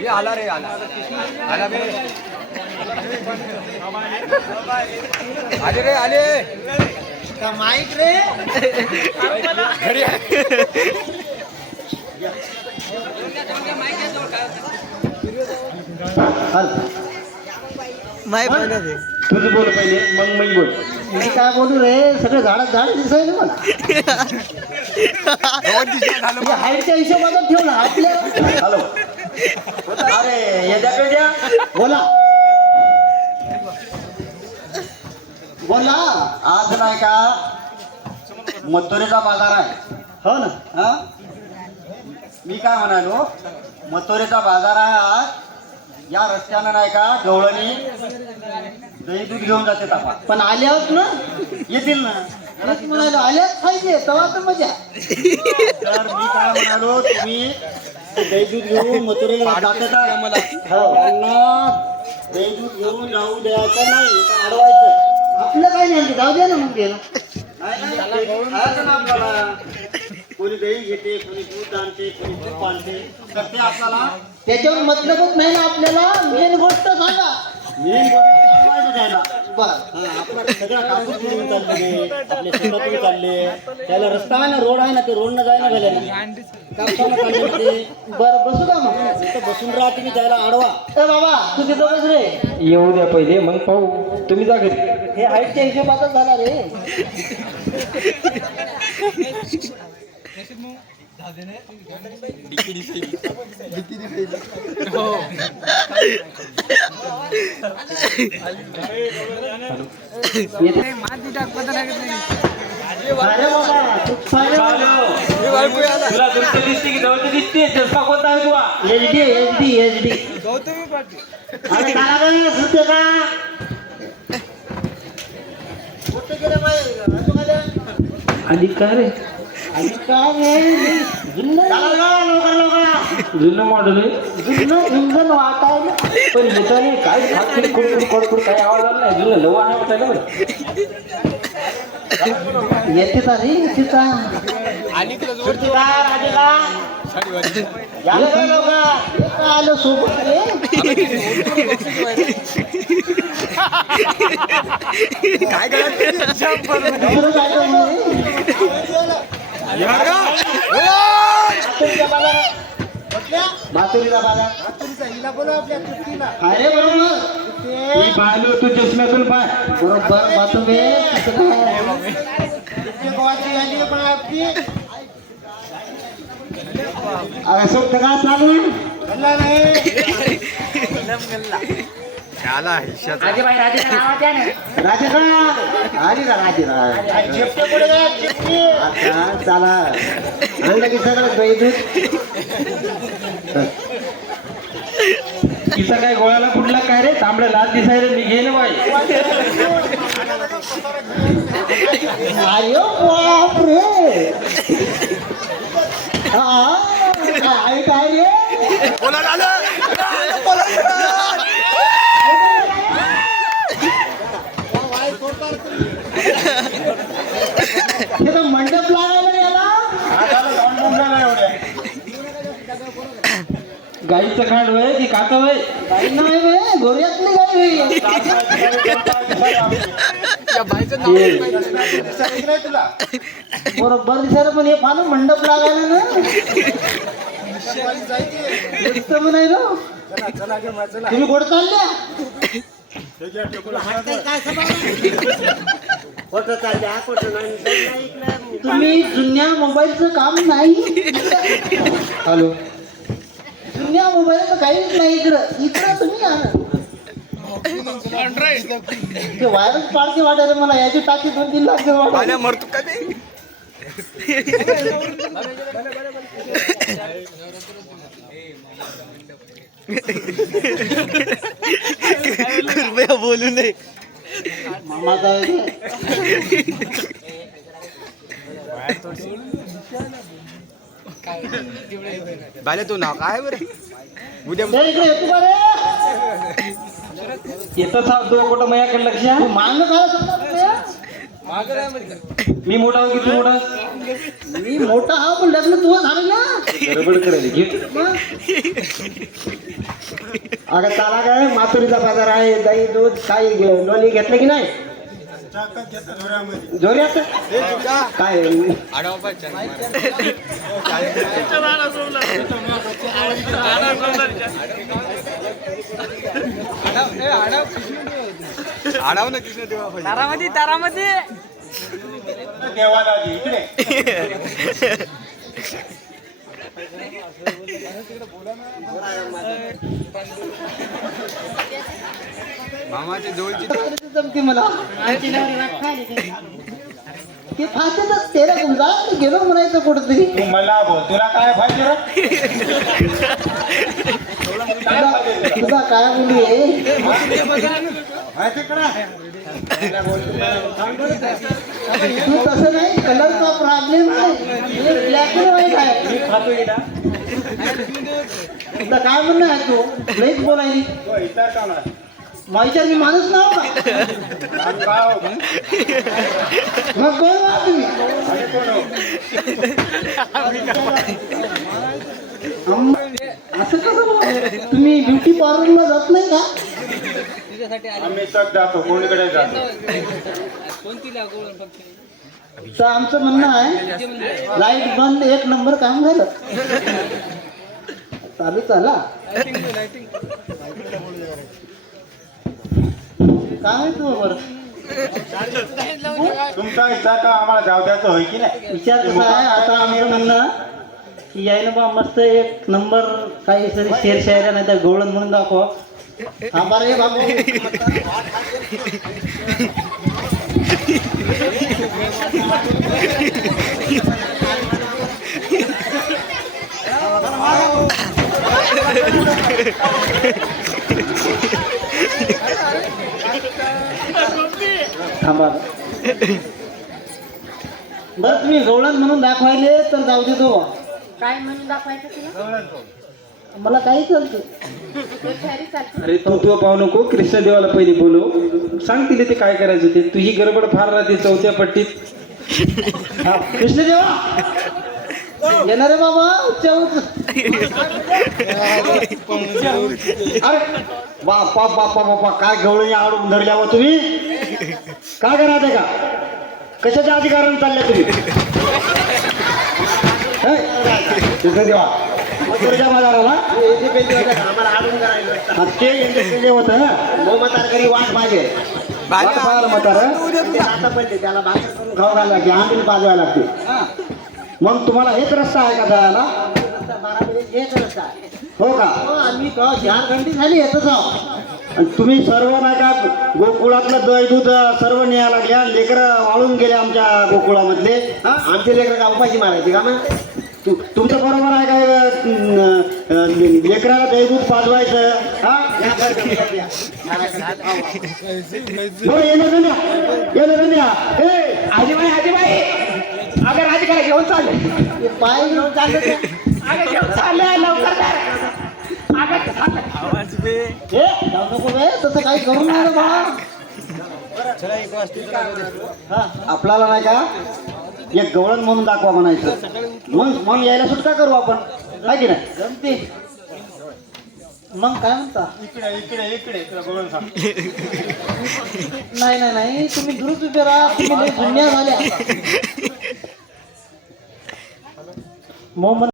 ये आला रे आला आला बे आले रे आले का माईक रे घरी माईक बोला रे तुझं बोल पहिले मग मी बोल. मी काय बोलू रे सगळे झाड दिसायला मला हाईटच्या हिशोबाने ठेवलं आपल्या हॅलो अरे याच्याकडे द्या. बोला बोला आज नाही का मथुरेचा बाजार आहे. हो ना हा मी काय म्हणालो मथुरेचा बाजार आहे आज. या रस्त्यानं नाही का गवळणी दही दूध घेऊन जाते तापा. पण आले आहोत ना येतील ना. तेच म्हणालो आल्याच पाहिजे तेव्हा तर मजा तर मी काय म्हणालो तुम्ही दही दूध घेऊन मथुरेला जाते तर मला हो. त्यांना दही दूध घेऊन जाऊ द्यायचं नाही का अडवायचं. आपलं काय नाही जाऊ द्या ना मग गेला खायचं ना आपल्याला. कोणी दही घेते कोणी दूध आणते कोणी तूप आणते करते आपल्याला. त्याच्यावर मतलबच नाही ना आपल्याला मेन गोष्ट सांगा मेन गोष्ट सांगायचं त्याला. बरं आपला सगळा कापूस घेऊन चालले आपले शेतातून चालले त्याला रस्ता आहे ना रोड आहे ना ते रोडनं जायला गेले ना कापसाला चालले ना ते. बरं बसू का मग तिथं बसून राहते मी त्याला आडवा. ए बाबा तू तिथं बस रे येऊ द्या पहिले मग पाहू. तुम्ही जा घरी. हे हाईटच्या हिशोबातच झाला रे अरे बाबा तू तुला दूरचं दिसते की जवळचं दिसते? चष्मा कोणता आहे तुला? एचडी अरे काय सुटते का कुठे गेले आधी का रे? आणि काय जुनं मॉडेल आहे जुनं वाटायला पण येताना काय खात कडकड काय आवाज आला नाही. जुनं लवा आहे वाटायला बरं. येते का रे येते का आलं सोबत रे काय दुसरं काय मातुरीला बाजार अरे बरोबर मी पाहिलो तू चष्म्यातून पाय. बरोबर मातुरे अरे सोबत का चालू आला राजे का आली का राजे आता चला आणलं की सगळं दही दूध तिचा काय गोळ्याला कुठला काय रे? तांबड्या लाल दिसायला मी घेईन बाई. अरे बाप रे काय रे बोला आलं हे तर मंडप लागायला याला गाईचं खांड वय की कात वय? गाई नाही बे गोऱ्यातली गाई होई या बाईचं नाव नाही माहिती. बरोबर दिसायला पण हे पानं मंडप लागायला ना उत्तम नाही ना तुम्ही गोड चालल्या तुम्ही जुन्या मोबाईलचं काम नाही हॅलो जुन्या मोबाईलचं काहीच नाही इकडं तुम्ही आणा ते व्हायरस पाडते वाटायला मला याची टाकी 2-3 लाख वाटायला मरतो का ते कृपया बोलू नये मामाचा बाले तू नाव काय बरं उद्या इकडे येतो का रे येतं साहेब 2 कोटी माझ्याकडे लक्ष. मागणं काय समजा मी मोठा हो की तू मोठा? मी मोठा हा पण लग्न तुझं झालं ना गडबड करायला घे. मग अगं चाला काय माथुरीचा बाजार आहे, दही दूध काही लोणी घेतलं की नाही? जोऱ्यात काय आडाव ना कृष्ण देवा पाहिजे. तारामध्ये देवादाजी इकडे मामाच्या जवळची जमते मला ते फासेच तेरा गुंजा गेलो म्हणायचं कुठतरी तू मला बोल, तुला काय पाहिजे रे? तुझा काय मुली आहे माहिती करा तू तसं नाही कलरचा प्रॉब्लेम आहे ब्लॅक अँड व्हाईट आहे तुझं काय म्हणणं आहे तू लईच बोलायली माहिती मी माणूस नाव का मग कोण व्हा तुम्ही असं कसं बोलता? तुम्ही ब्युटी पार्लरला जात नाही का आम्ही तक जातो, कोणीकडे जातो. तर आमचं म्हणणं आहे लाईट बंद एक नंबर काम झालं चालू चला काय आहे तू बरं तुमचा विचार का आम्हाला जाऊ द्यायचं होय की नाही? विचार कसा आहे आता आमचं म्हणणं की यायनं बा मस्त एक नंबर काही तरी शेर शायऱ्या नाही तर गवळण म्हणून दाखवा थांबा रे बाबू थांबा बरं तुम्ही गवळण म्हणून दाखवायले तर जाऊ दे तो काय म्हणून दाखवायचं तुला मला काही चालतं अरे तू पाहू नको, कृष्णदेवाला पहिले बोलव, सांग तिला ते काय करायचं ते. तुझी गडबड फार राहते चौथ्या पट्टीत. हा, कृष्णदेवा येणार रे बाबा उच्च अरे बापा बापा बापा काय गवळणी आडून धरल्यावर तुम्ही काय करणार आहे का? कशाच्या अधिकाराने चालल्या तुम्ही? तुझं देवा मथुरेच्या बाजाराला ते इंडस्ट्री होतं मोमतारकरी वाट पाहिजे वाट पाहायला म्हातारं आता पडले त्याला भाकर करून खाऊ घालायला लागते, आंबील पाजवायला लागते. मग तुम्हाला हेच रस्ता आहे का जायला? एक रस्ता आहे. हो का? हो, आम्ही झारखंडी झाली येतच आहोत आणि तुम्ही सर्व नाही का गोकुळातलं दही दूध सर्व न्यायला लागल्या, लेकरं वाळून गेले आमच्या गोकुळामधले. आमचे लेकरं का उपाशी मारायचे का? मग तुमचं बरोबर आहे काय? लेकराला दही दूध पाजवायचं आजीबाई आजीबाई अगर राजकारण घेऊन चालले पाय घेऊन चालले चालले लवकर नको बे तसं काही करू नये बा आपल्याला नाही का एक गवळण म्हणून दाखवा म्हणायचं. मग यायला सुटका करू आपण, आहे की नाही? जमते मग काय म्हणता इकडे इकडे इकडे गवळण सांग. नाही नाही नाही तुम्ही दुरुस्त उभे राहा तुम्ही लय जुन्या झाल्या मोहम्मद